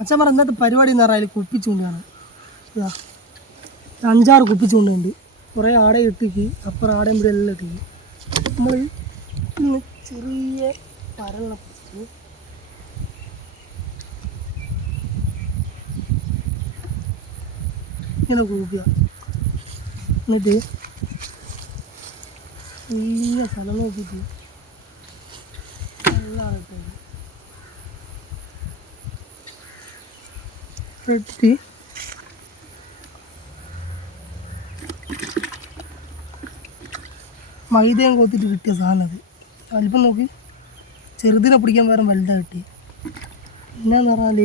അച്ഛൻ പറഞ്ഞ ഇന്നത്തെ പരിപാടി എന്ന് പറഞ്ഞാൽ കുപ്പി ചൂണ്ടയാണ്. അഞ്ചാറ് കുപ്പി ചൂണ്ടയുണ്ട്. കുറേ ആടെ ഇട്ടിക്ക് അപ്പുറം ആടയും ഇവിടെ എല്ലാം ഇട്ടിക്ക്. നമ്മൾ ഇന്ന് ചെറിയ പരള പിടിച്ചിട്ട് ഇങ്ങനെ കുഴിക്കുക എന്നിട്ട് വലിയ സ്ഥലം നോക്കിയിട്ട് നല്ല ആളിട്ടത് ഇട്ടിട്ട് മൈദയും കൊത്തിട്ട് കിട്ടിയ സാധനം അത് വലിപ്പം നോക്ക്. ചെറുതിനെ പിടിക്കാൻ പകരം വലുതാണ് കിട്ടി പിന്നെന്ന് പറഞ്ഞാൽ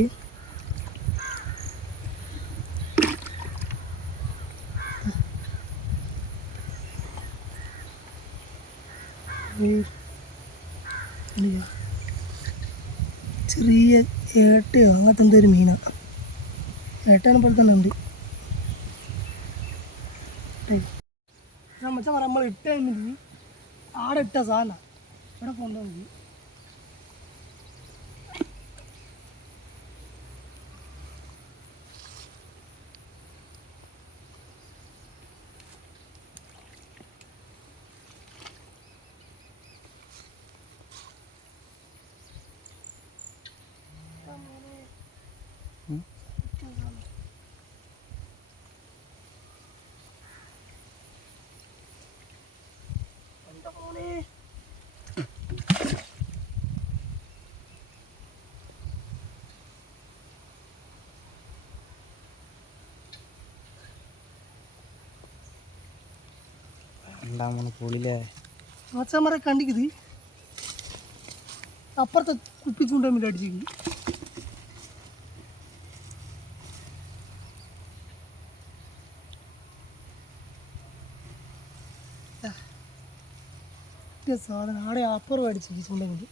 ചെറിയ ഏട്ടയോ അങ്ങനത്തെ എന്തോ ഒരു മീനാണ് ഏട്ടനെ പോലെ തന്നെ ഉണ്ട്. മച്ചാ നമ്മൾ ഇട്ട് കഴിഞ്ഞിട്ട് ആടെ ഇട്ട സാധനം. ഇവിടെ കൊണ്ടുവന്നു രണ്ടാമൂന്ന് പുളിലേ മച്ചന്മാരെ കണ്ടിക്കത്? അപ്പുറത്തെ കുപ്പി ചൂണ്ടാൻ വേണ്ടി അടിച്ചിരിക്കും സാധനം ആടെ അപ്പുറം അടിച്ചിരിക്കും ചൂണ്ടാൻ വേണ്ടി